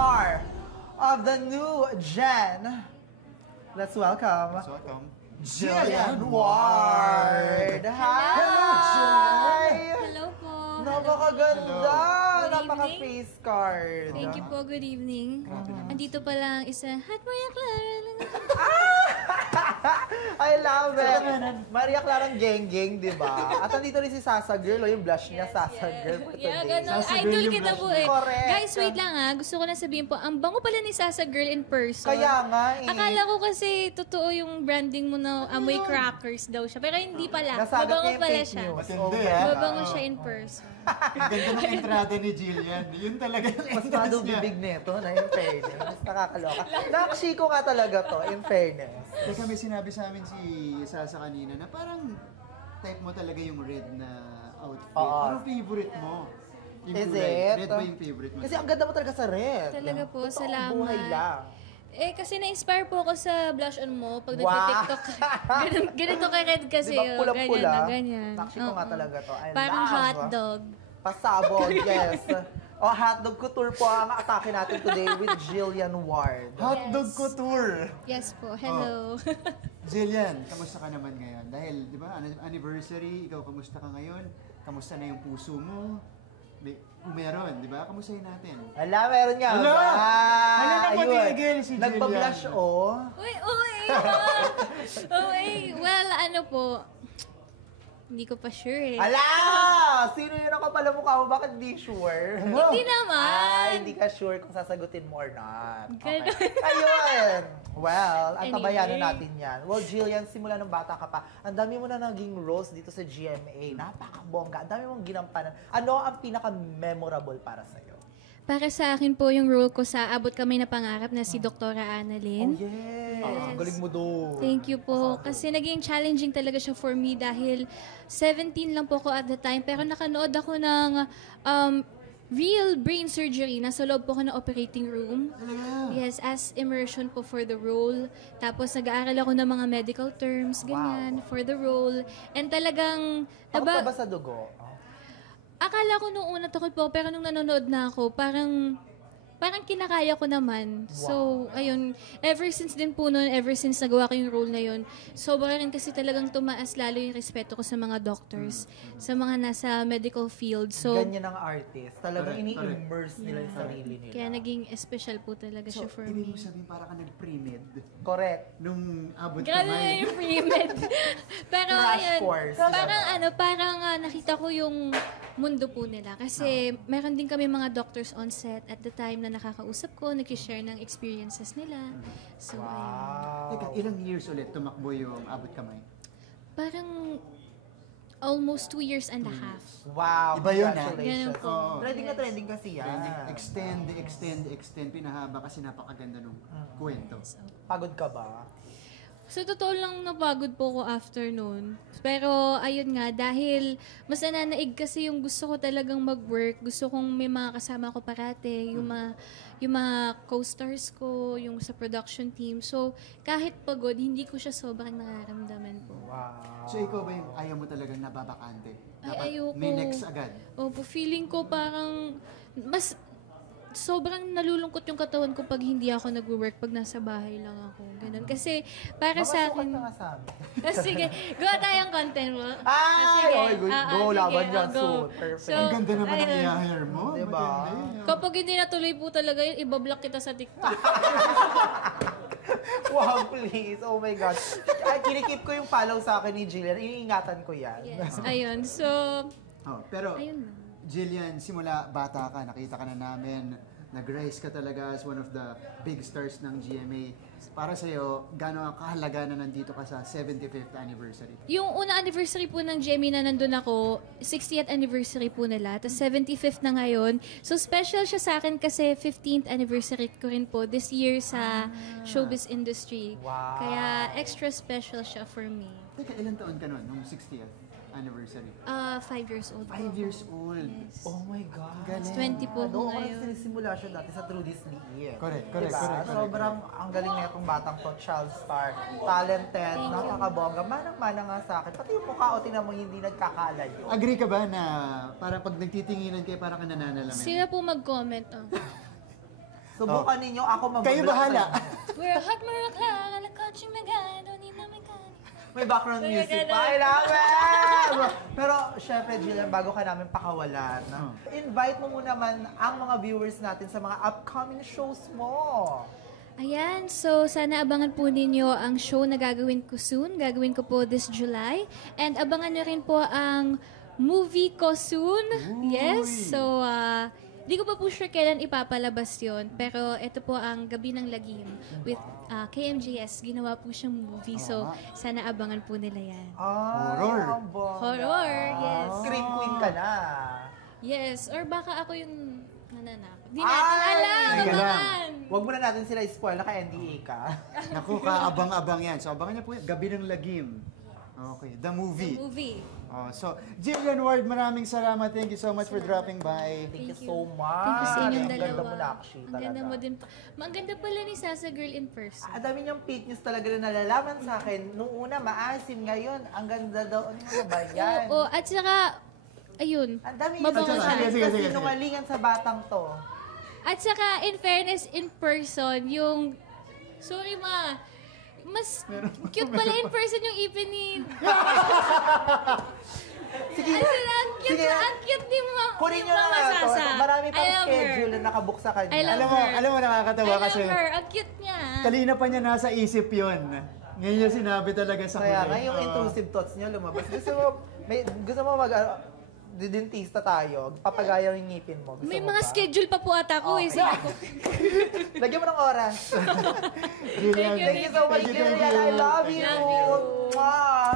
star of the new gen. Let's welcome Jillian Ward. Hi! Hello po. Napakaganda! Good Napaka-face card. Thank you po. Good evening. Andito pa lang isa. Hot Maria Clara. I love it. Maria Clarang geng-geng, di ba? At andito rin si Sasa Girl, yung blush niya, Sasa Girl for Yeah, today. ganun. Sasa Girl Idol yung kita blush po niya. eh. Correct. Guys, wait lang ha. Gusto ko na sabihin po, ang bango pala ni Sasa Girl in person. Kaya nga eh. Akala ko kasi totoo yung branding mo na amoy crackers daw siya. Pero hindi pala. Nasagot Mabango niya yung pala fake siya. news. Matindi, Oh, ah. Mabango siya in person. Ang ganda ng entrada ni Jillian. Yun talaga yung Mas entrance madong niya. bibig nito na in fairness. Nakakaloka. Nakashiko nga talaga to, in fairness. Teka, may sinabi sa amin si Sasa kanina na parang type mo talaga yung red na outfit. Oo. Parang favorite mo. Yung Is kulay. it? Red ba yung favorite mo? Kasi ang ganda mo talaga sa red. Talaga po, Totoong salamat. buhay lang. Eh, kasi na-inspire po ako sa blush on mo pag Wow. nagtitiktok ka. Ganito ka red kasi. Di ba, oh, pulang-pula? ganyan na, ganyan. Nakashiko nga Oo. talaga to. I Parang love. hotdog. Pasabog, yes. O, hotdog couture po ang atake natin today with Jillian Ward. Hotdog Yes. couture! Yes po, hello. Jillian, kamusta ka naman ngayon? Dahil, di ba, anniversary, ikaw, kamusta ka ngayon? Kamusta na yung puso mo? Kung meron, di ba? Kamustahin natin. Ala, meron nga. Ala! Hala na po, Ayun. tigil si Jillian. Nagpa-blush, oh. Uy, uy! Uy, well, ano po, hindi ko pa sure eh. Ala! Sino yun ang kapala mukha mo? Bakit di sure? Hindi naman. Hindi ka sure kung sasagutin mo or not. Ganun. Ayun! Well, ang tabayanan Anyway. natin yan. Well, Jillian, simula ng bata ka pa, ang dami mo na naging roles dito sa GMA. Napakabongga. Ang dami mong ginampanan. Ano ang pinaka-memorable para sa'yo? Para sa akin po yung role ko sa Abot Kamay na Pangarap na si Dr. Oh, Annalyn. yes! Yes. Ang galing mo doon. Thank you po. Kasi naging challenging talaga siya for me dahil 17 lang po ako at the time. Pero nakanood ako ng real brain surgery. Nasa loob po ako ng operating room. Talaga? Yes, as immersion po for the role. Tapos nag-aaral ako ng mga medical terms, ganyan, for the role. And talagang... Takot ka ba sa dugo? Oh. Akala ko nung una takot po, pero nung nanonood na ako, parang kinakaya ko naman. So, ayun, ever since din po noon, ever since nagawa ko yung role na yun, sobra rin kasi talagang tumaas lalo yung respeto ko sa mga doctors, sa mga nasa medical field. So, Ganyan ang artist. Talagang Correct, ini-immerse nila yung sarili nila. kaya naging special po talaga So, siya for ibig me. mo sabihin para ka nag-pre-med Correct. nung abot Grabe na kamay. yung pre-med. Pero Crash ayun, course. parang nakita ko yung mundo po nila. Kasi meron din kami mga doctors on set at the time na nakakausap ko, nag-share ng experiences nila. So, ayun. Wow. Teka, ilang years ulit tumakbo yung abot kamay? Parang almost 2 years and a half. Wow. Iba yun, ah. Congratulations. Ganun po. Oo. Trending na trending kasi yan. Extend, pinahaba kasi napakaganda nung kwento. Pagod ka ba? So, totoo lang napagod po ko after noon. Pero, ayun nga, dahil mas nananaig kasi yung gusto ko talagang mag-work. Gusto kong may mga kasama ko parate, yung mga co-stars ko, yung sa production team. So, kahit pagod, hindi ko siya sobrang nararamdaman po. Wow. So ikaw ba yung ayaw mo talagang nababakante? Ay, ayoko. may next agad? Opo, feeling ko parang mas sobrang nalulungkot yung katawan ko pag hindi ako nag-work, pag nasa bahay lang ako. Ganun. Kasi para sa Makasukat akin... na nga sa amin. Sige, gawa tayong content mo. Ay! Sige. Okay, go, go laban sige, dyan go. soon. Perfect. So, Ang ganda naman ng ayun. i-hire mo. Diba? Maganda yun. Kapag hindi natuloy po talaga yun, ibablock kita sa TikTok. Wow, please. Oh my God. Ay, kinikip ko yung follow sa akin ni Jillian. Iniingatan ko yan. Yes, ayun. So, Oh, pero ayun na. Jillian, simula bata ka, nakita ka na namin, nag-rise ka talaga as one of the big stars ng GMA. Para sa'yo, gano'ng kahalaga na nandito ka sa 75th anniversary? Yung una anniversary po ng Gemmy na nandun ako, 60th anniversary po nila, tapos 75th na ngayon. So special siya sa akin kasi 15th anniversary ko rin po this year sa showbiz industry. Wow. Kaya extra special siya for me. Teka, ilang taon ka nun, nung 60th anniversary? 5 years old. 5 years old. Yes. Oh my God. Galing. 20 po Doon ako ako ngayon. nagsisimula siya dati sa True Disney. Correct. Sobrang ang galing na itong batang to, child star, talented, Thank you. nakakabongga. Manang-mana nga sa akin. Pati yung mukha o tinan mo hindi nagkakalayo. Agree ka ba na parang pag nagtitinginan kayo, parang ka nananalamin? Sila po mag-comment. Oh. Subukan ninyo ako mag-vlog. Kayo bahala. We're a hot maraklang, ala coaching magano, ni na magano. May background May music ganun. pa. I love it! Pero, syempre, Jillian, bago ka namin pakawalan, invite mo muna man ang mga viewers natin sa mga upcoming shows mo. Ayan, so sana abangan po ninyo ang show na gagawin ko soon. Gagawin ko po this July. And abangan nyo rin po ang movie ko soon. Yes, so di ko pa po sure kailan ipapalabas yon. Pero ito po ang Gabi ng Lagim with KMJS. Ginawa po siyang movie. So sana abangan po nila yan. Horror. ang bongga. Horror, yes. Scream queen ka na. Yes, or baka ako yung nananakot. Di Ay! natin alam, Teka lang. abangan. Huwag muna natin sila spoil, naka-NDA ka. Naku, kaabang-abang yan. So, abangan niyo po yan. Gabi ng Lagim. Okay, the movie. Movie. So, Jillian Ward, maraming salamat. Thank you so much for dropping by. Thank you Thank so you. much. Thank you sa inyong Ang dalawa. ganda mo na actually Ang ganda talaga. mo din pa. Ang ganda pala ni Sasa Girl in person. Ang dami niyang fake news talaga na nalalaman sa akin. Nung una, maasim. Ngayon, ang ganda daw. Ano mo ba yan? Oo, at saka, ayun, Ang dami mabango niyang siya. Sige, sige, sige. sinungalingan sa batang to. At saka, in fairness, in person, yung, sorry ma, mas cute pala in person yung ipin ni... Sige, Ano na, sige. ang cute ni Kunin ni niyo na Mama nga to. Sasa. Marami I pang love schedule her. na nakabook sa kanya. I love Alam mo, nakakatawa I love kasi her. Ang cute niya. kanina pa niya nasa isip yon. Ngayon niya sinabi talaga sa Kaya huli. nga yung Oo. intrusive thoughts niya lumabas. Gusto mo mag didentista tayo, papagaya yung ngipin mo. Gusto May mo mga ba? schedule pa po ata ko. Okay. Sabi ko, Lagyan mo ng oras. Jillian, Thank you, Thank you so much, Thank you, Jillian. I love you. Love you. Mwah.